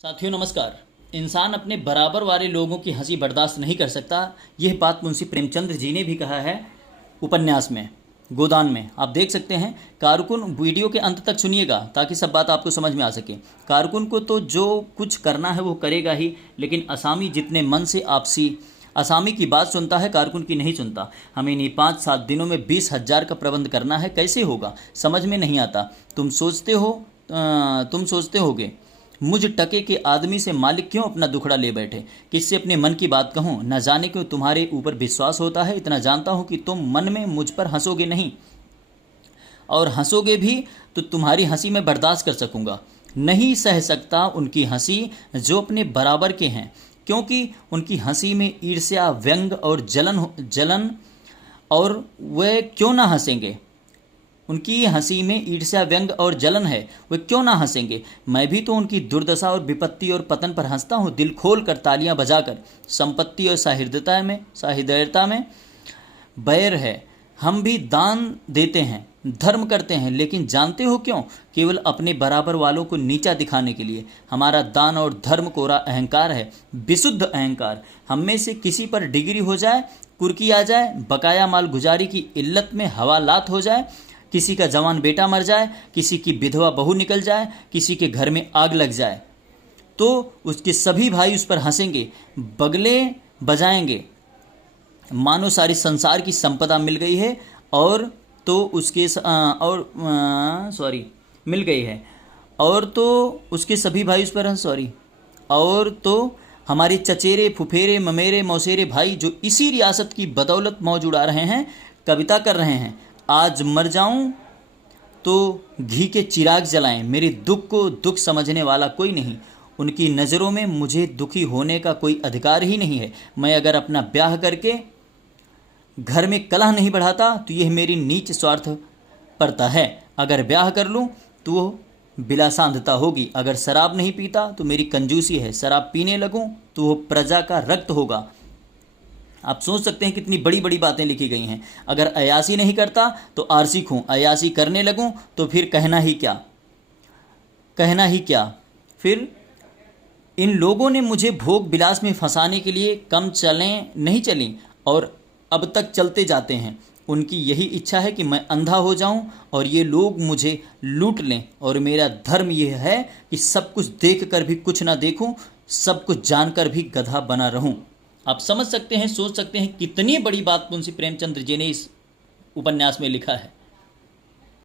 साथियों नमस्कार। इंसान अपने बराबर वाले लोगों की हंसी बर्दाश्त नहीं कर सकता। यह बात मुंशी प्रेमचंद्र जी ने भी कहा है उपन्यास में गोदान में। आप देख सकते हैं। कारकुन वीडियो के अंत तक सुनिएगा ताकि सब बात आपको समझ में आ सके। कारकुन को तो जो कुछ करना है वो करेगा ही, लेकिन असामी जितने मन से आपसी असामी की बात सुनता है, कारकुन की नहीं सुनता। हमें इन्हीं 5-7 दिनों में 20,000 का प्रबंध करना है। कैसे होगा समझ में नहीं आता। तुम सोचते होगे मुझ टके के आदमी से मालिक क्यों अपना दुखड़ा ले बैठे, किससे अपने मन की बात कहूँ। न जाने क्यों तुम्हारे ऊपर विश्वास होता है। इतना जानता हूँ कि तुम मन में मुझ पर हंसोगे नहीं, और हंसोगे भी तो तुम्हारी हंसी मैं बर्दाश्त कर सकूँगा। नहीं सह सकता उनकी हंसी जो अपने बराबर के हैं, क्योंकि उनकी हंसी में ईर्ष्या, व्यंग और जलन और वे क्यों ना हंसेंगे। उनकी हंसी में ईर्ष्या, व्यंग और जलन है, वे क्यों ना हंसेंगे। मैं भी तो उनकी दुर्दशा और विपत्ति और पतन पर हंसता हूँ, दिल खोल कर, तालियां बजाकर। संपत्ति और साहृदयता में बैर है। हम भी दान देते हैं, धर्म करते हैं, लेकिन जानते हो क्यों? केवल अपने बराबर वालों को नीचा दिखाने के लिए। हमारा दान और धर्म कोरा अहंकार है, विशुद्ध अहंकार। हम में से किसी पर डिग्री हो जाए, कुर्की आ जाए, बकाया माल गुजारी की इल्लत में हवालात हो जाए, किसी का जवान बेटा मर जाए, किसी की विधवा बहू निकल जाए, किसी के घर में आग लग जाए, तो उसके सभी भाई उस पर हंसेंगे, बगले बजाएंगे, मानो सारी संसार की संपदा मिल गई है। और तो उसके मिल गई है, और तो उसके सभी भाई उस पर और तो हमारे चचेरे, फुफेरे, ममेरे, मौसेरे भाई जो इसी रियासत की बदौलत मौज उड़ा रहे हैं, कविता कर रहे हैं। आज मर जाऊं तो घी के चिराग जलाएं, मेरे दुख को दुख समझने वाला कोई नहीं। उनकी नज़रों में मुझे दुखी होने का कोई अधिकार ही नहीं है। मैं अगर अपना ब्याह करके घर में कलह नहीं बढ़ाता तो यह मेरी नीच स्वार्थ परता है। अगर ब्याह कर लूं तो वो बिलासांधता होगी। अगर शराब नहीं पीता तो मेरी कंजूसी है। शराब पीने लगूं तो वो प्रजा का रक्त होगा। आप सोच सकते हैं कितनी बड़ी बड़ी बातें लिखी गई हैं। अगर अयासी नहीं करता तो आरसी खूं, अयासी करने लगूं तो फिर कहना ही क्या। फिर इन लोगों ने मुझे भोग विलास में फंसाने के लिए कम नहीं चली, और अब तक चलते जाते हैं। उनकी यही इच्छा है कि मैं अंधा हो जाऊं और ये लोग मुझे लूट लें। और मेरा धर्म यह है कि सब कुछ देख कर भी कुछ ना देखूं, सब कुछ जानकर भी गधा बना रहूं। आप समझ सकते हैं, सोच सकते हैं कितनी बड़ी बात मुंशी प्रेमचंद्र जी ने इस उपन्यास में लिखा है।